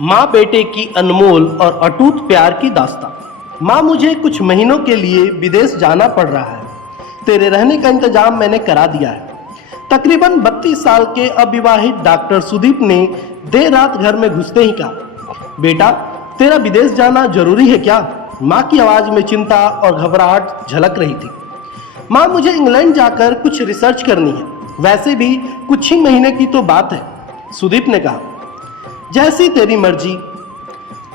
माँ बेटे की अनमोल और अटूट प्यार की दास्तां। माँ, मुझे कुछ महीनों के लिए विदेश जाना पड़ रहा है। तेरे रहने का इंतजाम मैंने करा दिया है। तकरीबन 32 साल के अविवाहित डॉक्टर सुदीप ने देर रात घर में घुसते ही कहा, बेटा, तेरा विदेश जाना जरूरी है क्या? माँ की आवाज में चिंता और घबराहट झलक रही थी। माँ, मुझे इंग्लैंड जाकर कुछ रिसर्च करनी है। वैसे भी कुछ ही महीने की तो बात है, सुदीप ने कहा। जैसी तेरी मर्जी,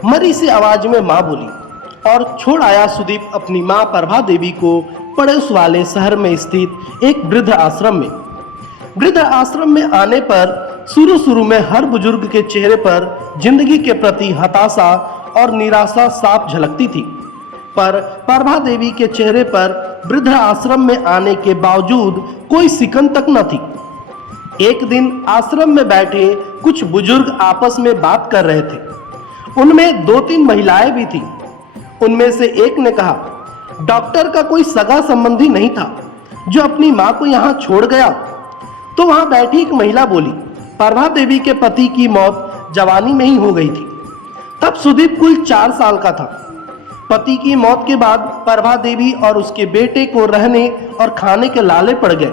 मरी सी आवाज में माँ बोली, और छोड़ आया सुदीप अपनी माँ प्रभा देवी को पड़ोस वाले शहर में स्थित एक वृद्ध आश्रम में। वृद्ध आश्रम में आने पर शुरू शुरू में हर बुजुर्ग के चेहरे पर जिंदगी के प्रति हताशा और निराशा साफ झलकती थी, पर प्रभा देवी के चेहरे पर वृद्ध आश्रम में आने के बावजूद कोई सिकन तक न थी। एक दिन आश्रम में बैठे कुछ बुजुर्ग आपस में बात कर रहे थे। उनमें 2-3 महिलाएं भी थीं। उनमें से एक ने कहा, डॉक्टर का कोई सगा संबंधी नहीं था जो अपनी मां को यहां छोड़ गया। तो वहां बैठी एक महिला बोली, प्रभा देवी के पति की मौत जवानी में ही हो गई थी। तब सुदीप कुल 4 साल का था। पति की मौत के बाद प्रभा देवी और उसके बेटे को रहने और खाने के लाले पड़ गए।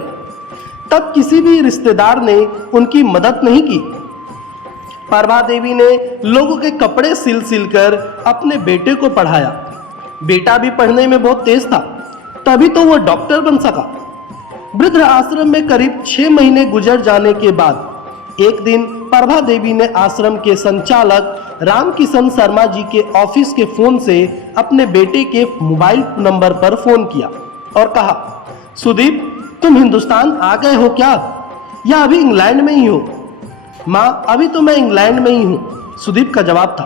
तब किसी भी रिश्तेदार ने उनकी मदद नहीं की। प्रभा देवी ने लोगों के कपड़े सिल सिल कर अपने बेटे को पढ़ाया। बेटा भी पढ़ने में बहुत तेज था, तभी तो वो डॉक्टर बन सका। वृद्ध आश्रम में करीब 6 महीने गुजर जाने के बाद एक दिन प्रभा देवी ने आश्रम के संचालक रामकिशन शर्मा जी के ऑफिस के फोन से अपने बेटे के मोबाइल नंबर पर फोन किया और कहा, सुदीप, तुम हिंदुस्तान आ गए हो क्या, या अभी इंग्लैंड में ही हो? माँ, अभी तो मैं इंग्लैंड में ही हूँ, सुदीप का जवाब था।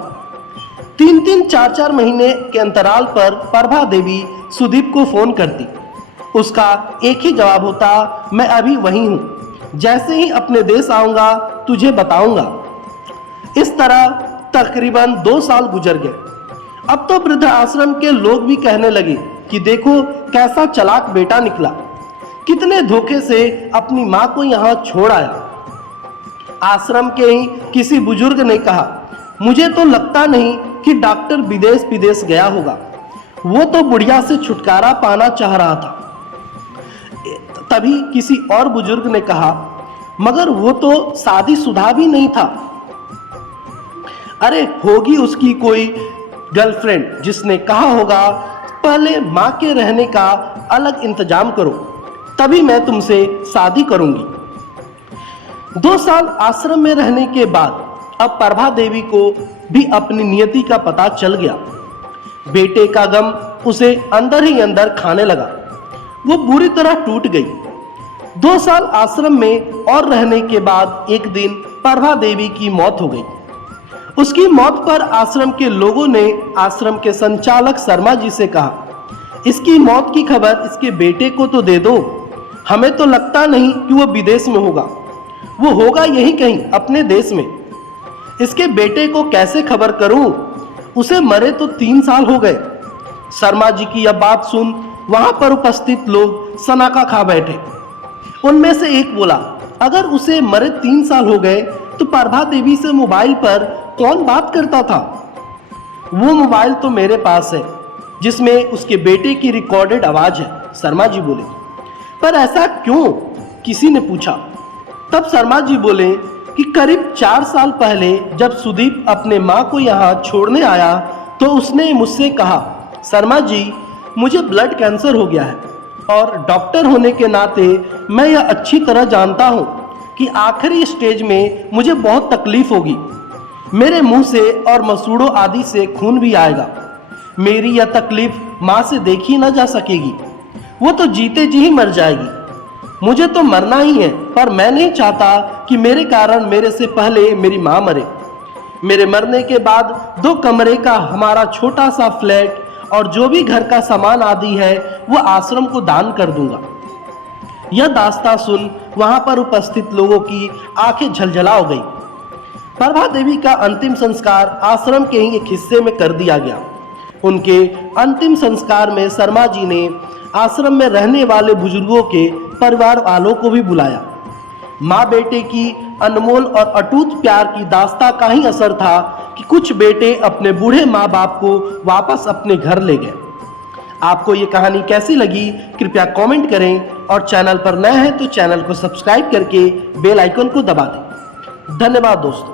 3-3, 4-4 महीने के अंतराल पर प्रभा देवी सुदीप को फोन करती। उसका एक ही जवाब होता, मैं अभी वहीं हूँ, जैसे ही अपने देश आऊंगा तुझे बताऊंगा। इस तरह तकरीबन 2 साल गुजर गए। अब तो वृद्ध आश्रम के लोग भी कहने लगे कि देखो कैसा चालाक बेटा निकला, कितने धोखे से अपनी मां को यहां छोड़ आया। आश्रम के ही किसी बुजुर्ग ने कहा, मुझे तो लगता नहीं कि डॉक्टर विदेश गया होगा, वो तो बुढ़िया से छुटकारा पाना चाह रहा था। तभी किसी और बुजुर्ग ने कहा, मगर वो तो शादीशुदा भी नहीं था। अरे होगी उसकी कोई गर्लफ्रेंड जिसने कहा होगा, पहले मां के रहने का अलग इंतजाम करो, तभी मैं तुमसे शादी करूंगी। 2 साल आश्रम में रहने के बाद अब प्रभा देवी को भी अपनी नियति का पता चल गया। बेटे का गम उसे अंदर ही अंदर खाने लगा। वो बुरी तरह टूट गई। 2 साल आश्रम में और रहने के बाद एक दिन प्रभा देवी की मौत हो गई। उसकी मौत पर आश्रम के लोगों ने आश्रम के संचालक शर्मा जी से कहा, इसकी मौत की खबर इसके बेटे को तो दे दो, हमें तो लगता नहीं कि वो विदेश में होगा, वो होगा यही कहीं अपने देश में। इसके बेटे को कैसे खबर करूं, उसे मरे तो 3 साल हो गए। शर्मा जी की यह बात सुन वहां पर उपस्थित लोग सनाका खा बैठे। उनमें से एक बोला, अगर उसे मरे 3 साल हो गए तो प्रभा देवी से मोबाइल पर कौन बात करता था? वो मोबाइल तो मेरे पास है जिसमें उसके बेटे की रिकॉर्डेड आवाज है, शर्मा जी बोले। पर ऐसा क्यों, किसी ने पूछा। तब शर्मा जी बोले कि करीब 4 साल पहले जब सुदीप अपने माँ को यहाँ छोड़ने आया तो उसने मुझसे कहा, शर्मा जी, मुझे ब्लड कैंसर हो गया है और डॉक्टर होने के नाते मैं यह अच्छी तरह जानता हूँ कि आखिरी स्टेज में मुझे बहुत तकलीफ होगी। मेरे मुंह से और मसूड़ों आदि से खून भी आएगा। मेरी यह तकलीफ माँ से देखी न जा सकेगी, वो तो जीते जी ही मर जाएगी। मुझे तो मरना ही है, पर मैं नहीं चाहता कि मेरे कारण मेरे से पहले मेरी माँ मरे। मेरे मरने के बाद 2 कमरे का हमारा छोटा सा फ्लैट और जो भी घर का सामान आदि है वो आश्रम को दान कर दूंगा। यह दास्तां सुन वहां पर उपस्थित लोगों की आंखें झलझला हो गई। प्रभा देवी का अंतिम संस्कार आश्रम के ही एक हिस्से में कर दिया गया। उनके अंतिम संस्कार में शर्मा जी ने आश्रम में रहने वाले बुजुर्गों के परिवार वालों को भी बुलाया। माँ बेटे की अनमोल और अटूट प्यार की दास्तां का ही असर था कि कुछ बेटे अपने बूढ़े माँ बाप को वापस अपने घर ले गए। आपको ये कहानी कैसी लगी कृपया कमेंट करें और चैनल पर नए हैं तो चैनल को सब्सक्राइब करके बेल आइकन को दबा दें। धन्यवाद दोस्तों।